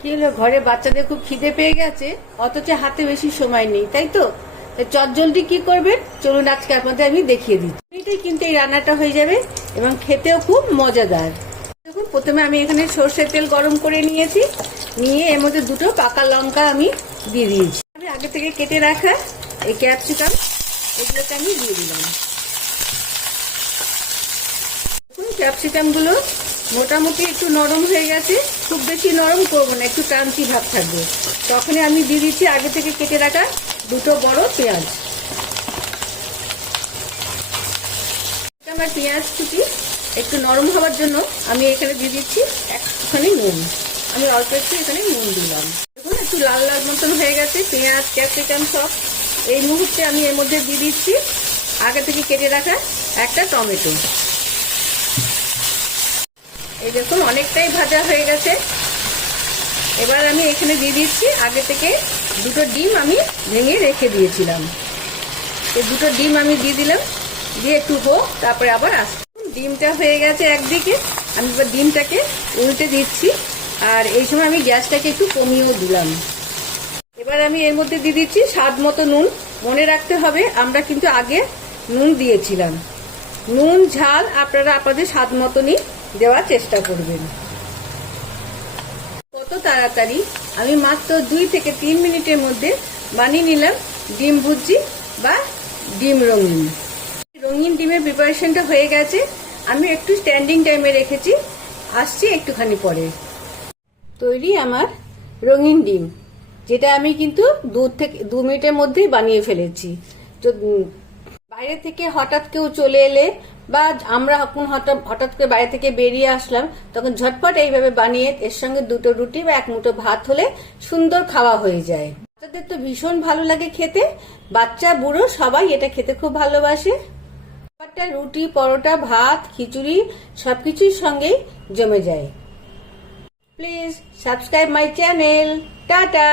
কি হলো, ঘরে বাচ্চাদের খুব খিদে পেয়ে গেছে, অথচ হাতে বেশি সময় নেই, তাই তো? চটজলদি কি করবেন চলুন আজকে আপনাদের আমি দেখিয়ে দিচ্ছি। এটাই কিন্তু এই রান্নাটা হয়ে যাবে এবং খেতেও খুব মজাদার। দেখুন, প্রথমে আমি এখানে সর্ষের তেল গরম করে নিয়েছি, নিয়ে এর মধ্যে দুটো পাকা লঙ্কা আমি দিয়ে দিয়েছি। আমি আগে থেকে কেটে রাখা এই ক্যাপসিকাম এগুলোকে আমি দিয়ে দিলাম। দেখুন, ক্যাপসিকাম গুলো মোটামুটি একটু নরম হয়ে গেছে, খুব বেশি নরম করবো না, একটু ক্রাঞ্চি ভাব থাকবে। তখনই আমি দিয়ে দিচ্ছি আগে থেকে কেটে রাখা দুটো বড় পেঁয়াজ। আমার পেঁয়াজ কুচি একটু নরম হওয়ার জন্য আমি এখানে দিয়ে দিচ্ছি একটুখানি নুন। আমি অল্প একটু এখানে নুন দিলাম। দেখুন, একটু লাল লাল মতন হয়ে গেছে পেঁয়াজ ক্যাপসিকাম সব। এই মুহূর্তে আমি এর মধ্যে দিয়ে দিচ্ছি আগে থেকে কেটে রাখা একটা টমেটো। এই দেখুন, অনেকটাই ভাজা হয়ে গেছে। এবার আমি এখানে দিয়ে দিচ্ছি আগে থেকে দুটো ডিম আমি ভেঙে রেখে দিয়েছিলাম। এই দুটো ডিম আমি দিয়ে দিলাম, দিয়ে একটু হোক, তারপরে আবার আসছি। ডিমটা হয়ে গেছে একদিকে, আমি এবার ডিমটাকে উল্টে দিচ্ছি। আর এই সময় আমি গ্যাসটাকে একটু কমিয়েও দিলাম। এবার আমি এর মধ্যে দিয়ে দিচ্ছি স্বাদ মতো নুন। মনে রাখতে হবে আমরা কিন্তু আগে নুন দিয়েছিলাম। নুন ঝাল আপনারা আপনাদের স্বাদ মতনই দেওয়ার চেষ্টা করবেন। কত তাড়াতাড়ি আমি মাত্র 2 থেকে 3 মিনিটের মধ্যে বানিয়ে নিলাম ডিম ভুজি বা ডিম রঙিন। রঙিন ডিমের প্রিপারেশনটা হয়ে গেছে, আমি একটু স্ট্যান্ডিং টাইমে রেখেছি, আসছি একটুখানি পরে। তৈরি আমার রঙিন ডিম, যেটা আমি কিন্তু 2 মিনিটের মধ্যেই বানিয়ে ফেলেছি। তো বাইরে থেকে হঠাৎ কেউ চলে এলে বা আমরা হঠাৎ করে বাইরে থেকে বেরিয়ে আসলাম, তখন ঝটপট এইভাবে বানিয়ে এর সঙ্গে 2টো রুটি বা 1 মুঠো ভাত হলে সুন্দর খাওয়া হয়ে যায়। বাচ্চাদের তো ভীষণ ভালো লাগে খেতে, বাচ্চা বুড়ো সবাই এটা খেতে খুব ভালোবাসে। খাবারটা রুটি পরোটা ভাত খিচুড়ি সবকিছুর সঙ্গেই জমে যায়। Please subscribe my channel. Tata.